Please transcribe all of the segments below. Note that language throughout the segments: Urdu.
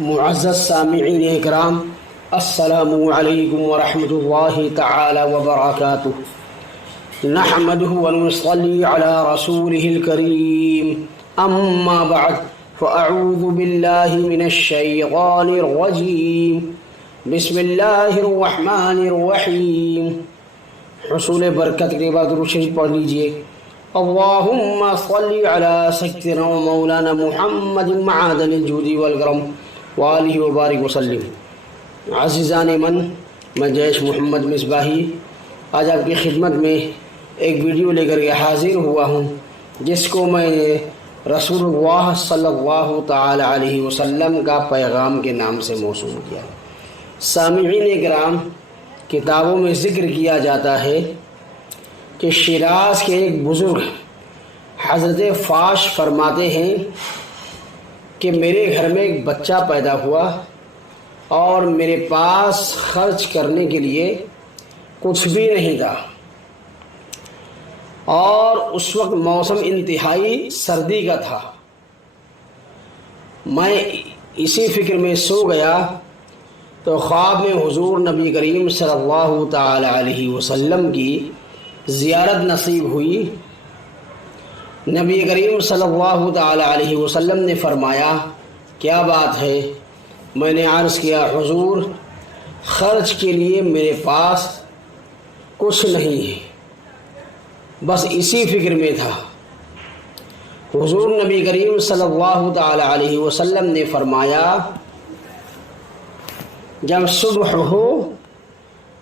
معزز سامعین اکرام، السلام علیکم ورحمۃ اللہ تعالی وبرکاتہ۔ نحمده ونصلي على رسوله الكريم، اما بعد فاعوذ باللہ من الشیطان الرجیم، بسم اللہ الرحمن الرحیم۔ حصول برکت کے بعد درود شریف پڑھ لیجئے۔ اللہم صلی علی سیدنا و مولانا محمد معدن الجود والکرم وآلہ وبارک وسلم۔ عزیزان من، میں جیش محمد مصباحی آج آپ کی خدمت میں ایک ویڈیو لے کر کے حاضر ہوا ہوں، جس کو میں نے رسول اللہ صلی اللہ تعالی علیہ وسلم کا پیغام کے نام سے موسوم کیا۔ سامعین اکرام، کتابوں میں ذکر کیا جاتا ہے کہ شیراز کے ایک بزرگ حضرت فاش فرماتے ہیں کہ میرے گھر میں ایک بچہ پیدا ہوا اور میرے پاس خرچ کرنے کے لیے کچھ بھی نہیں تھا، اور اس وقت موسم انتہائی سردی کا تھا۔ میں اسی فکر میں سو گیا تو خواب میں حضور نبی کریم صلی اللہ تعالی علیہ وسلم کی زیارت نصیب ہوئی۔ نبی کریم صلی اللہ تعالی علیہ وسلم نے فرمایا، کیا بات ہے؟ میں نے عرض کیا، حضور خرچ کے لیے میرے پاس کچھ نہیں ہے، بس اسی فکر میں تھا۔ حضور نبی کریم صلی اللہ تعالی علیہ وسلم نے فرمایا، جب صبح ہو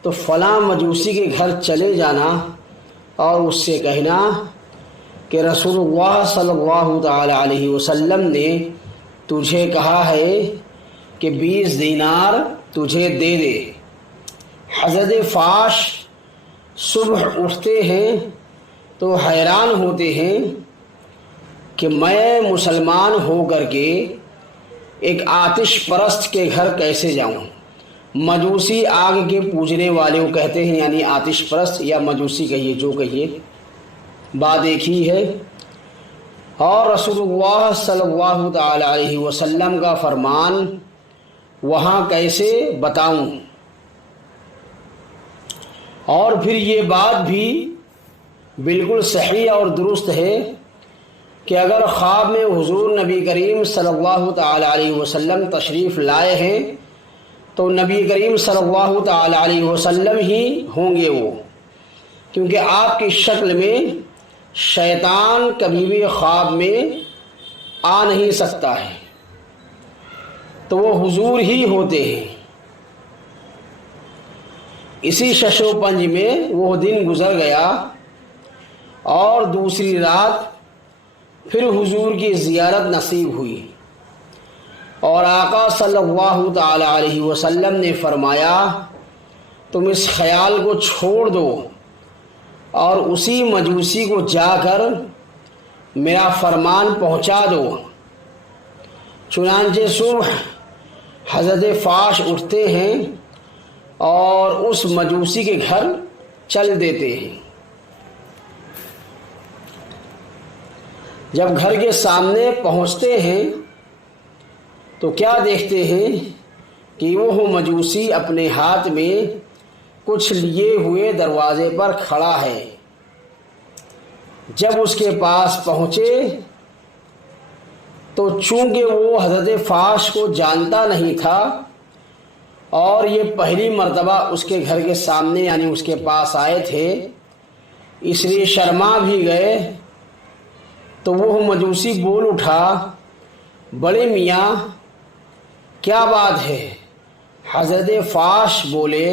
تو فلاں مجوسی کے گھر چلے جانا اور اس سے کہنا کہ رسول اللہ صلی اللہ تعالی علیہ وسلم نے تجھے کہا ہے کہ 20 دینار تجھے دے دے۔ حضرت فاش صبح اٹھتے ہیں تو حیران ہوتے ہیں کہ میں مسلمان ہو کر کے ایک آتش پرست کے گھر کیسے جاؤں؟ مجوسی آگ کے پوجنے والے کو کہتے ہیں، یعنی آتش پرست یا مجوسی کہیے، جو کہیے، بات ایک ہی ہے۔ اور رسول اللہ صلی اللہ تعالی علیہ وسلم کا فرمان وہاں کیسے بتاؤں؟ اور پھر یہ بات بھی بالکل صحیح اور درست ہے کہ اگر خواب میں حضور نبی کریم صلی اللہ تعالی علیہ وسلم تشریف لائے ہیں تو نبی کریم صلی اللہ تعالی علیہ وسلم ہی ہوں گے وہ، کیونکہ آپ کی شکل میں شیطان کبھی بھی خواب میں آ نہیں سکتا ہے، تو وہ حضور ہی ہوتے ہیں۔ اسی شش و پنج میں وہ دن گزر گیا اور دوسری رات پھر حضور کی زیارت نصیب ہوئی، اور آقا صلی اللہ تعالی علیہ وسلم نے فرمایا، تم اس خیال کو چھوڑ دو اور اسی مجوسی کو جا کر میرا فرمان پہنچا دو۔ چنانچہ صبح حضرت فاش اٹھتے ہیں اور اس مجوسی کے گھر چل دیتے ہیں۔ جب گھر کے سامنے پہنچتے ہیں تو کیا دیکھتے ہیں کہ وہ مجوسی اپنے ہاتھ میں کچھ لیے ہوئے دروازے پر کھڑا ہے۔ جب اس کے پاس پہنچے تو چونکہ وہ حضرت فاش کو جانتا نہیں تھا اور یہ پہلی مرتبہ اس کے گھر کے سامنے یعنی اس کے پاس آئے تھے، اس لیے شرما بھی گئے، تو وہ مجوسی بول اٹھا، بڑے میاں کیا بات ہے؟ حضرت فاش بولے،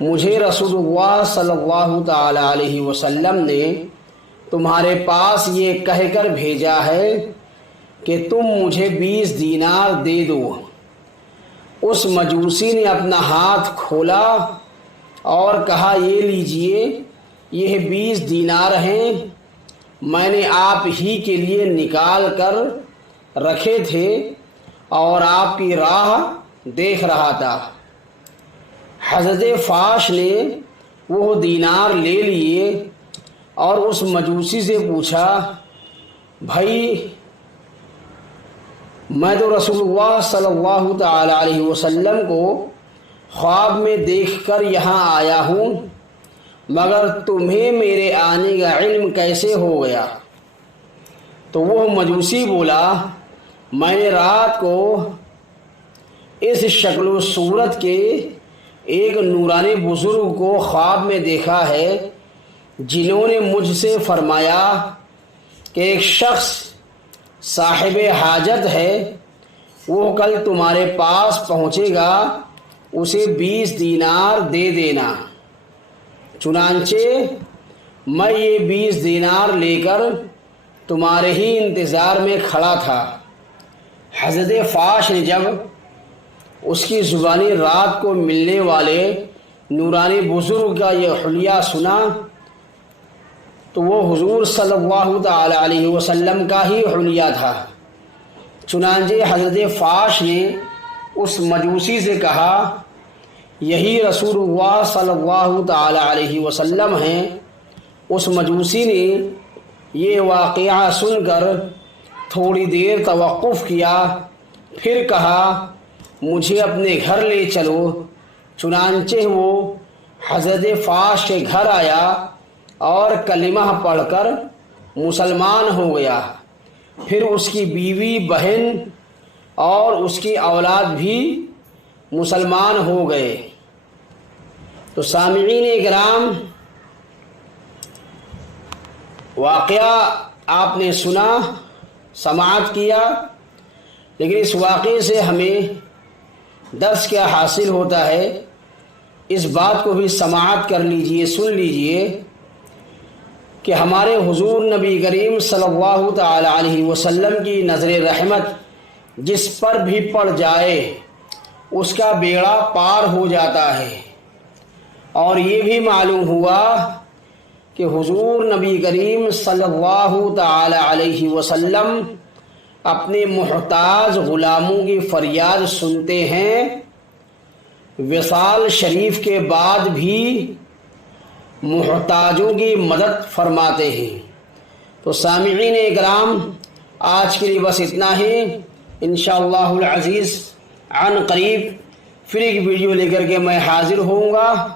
مجھے رسول اللہ صلی اللہ تعالی علیہ وسلم نے تمہارے پاس یہ کہہ کر بھیجا ہے کہ تم مجھے 20 دینار دے دو۔ اس مجوسی نے اپنا ہاتھ کھولا اور کہا، یہ لیجئے، یہ 20 دینار ہیں، میں نے آپ ہی کے لیے نکال کر رکھے تھے اور آپ کی راہ دیکھ رہا تھا۔ حضرت فاش نے وہ دینار لے لیے اور اس مجوسی سے پوچھا، بھائی میں تو رسول اللہ صلی اللہ تعالی علیہ وسلم کو خواب میں دیکھ کر یہاں آیا ہوں، مگر تمہیں میرے آنے کا علم کیسے ہو گیا؟ تو وہ مجوسی بولا، میں نے رات کو اس شکل و صورت کے ایک نورانی بزرگ کو خواب میں دیکھا ہے، جنہوں نے مجھ سے فرمایا کہ ایک شخص صاحب حاجت ہے، وہ کل تمہارے پاس پہنچے گا، اسے 20 دینار دے دینا۔ چنانچہ میں یہ 20 دینار لے کر تمہارے ہی انتظار میں کھڑا تھا۔ حضرت فاش نے جب اس کی زبانی رات کو ملنے والے نورانی بزرگ کا یہ حلیہ سنا تو وہ حضور صلی اللہ تعالی علیہ وسلم کا ہی حلیہ تھا۔ چنانچہ حضرت فاش نے اس مجوسی سے کہا، یہی رسول اللہ صلی اللہ تعالی علیہ وسلم ہیں۔ اس مجوسی نے یہ واقعہ سن کر تھوڑی دیر توقف کیا، پھر کہا، مجھے اپنے گھر لے چلو۔ چنانچہ وہ حضرت فاش کے گھر آیا اور کلمہ پڑھ کر مسلمان ہو گیا۔ پھر اس کی بیوی، بہن اور اس کی اولاد بھی مسلمان ہو گئے۔ تو سامعین اکرام، واقعہ آپ نے سنا، سماعت کیا، لیکن اس واقعے سے ہمیں درس کیا حاصل ہوتا ہے؟ اس بات کو بھی سماعت کر لیجئے، سن لیجئے کہ ہمارے حضور نبی کریم صلی اللہ تعالی علیہ وسلم کی نظر رحمت جس پر بھی پڑ جائے اس کا بیڑا پار ہو جاتا ہے۔ اور یہ بھی معلوم ہوا کہ حضور نبی کریم صلی اللہ تعالی علیہ وسلم اپنے محتاج غلاموں کی فریاد سنتے ہیں، وصال شریف کے بعد بھی محتاجوں کی مدد فرماتے ہیں۔ تو سامعین اکرام، آج کے لیے بس اتنا ہی۔ انشاءاللہ العزیز عن قریب پھر ایک ویڈیو لے کر کے میں حاضر ہوں گا۔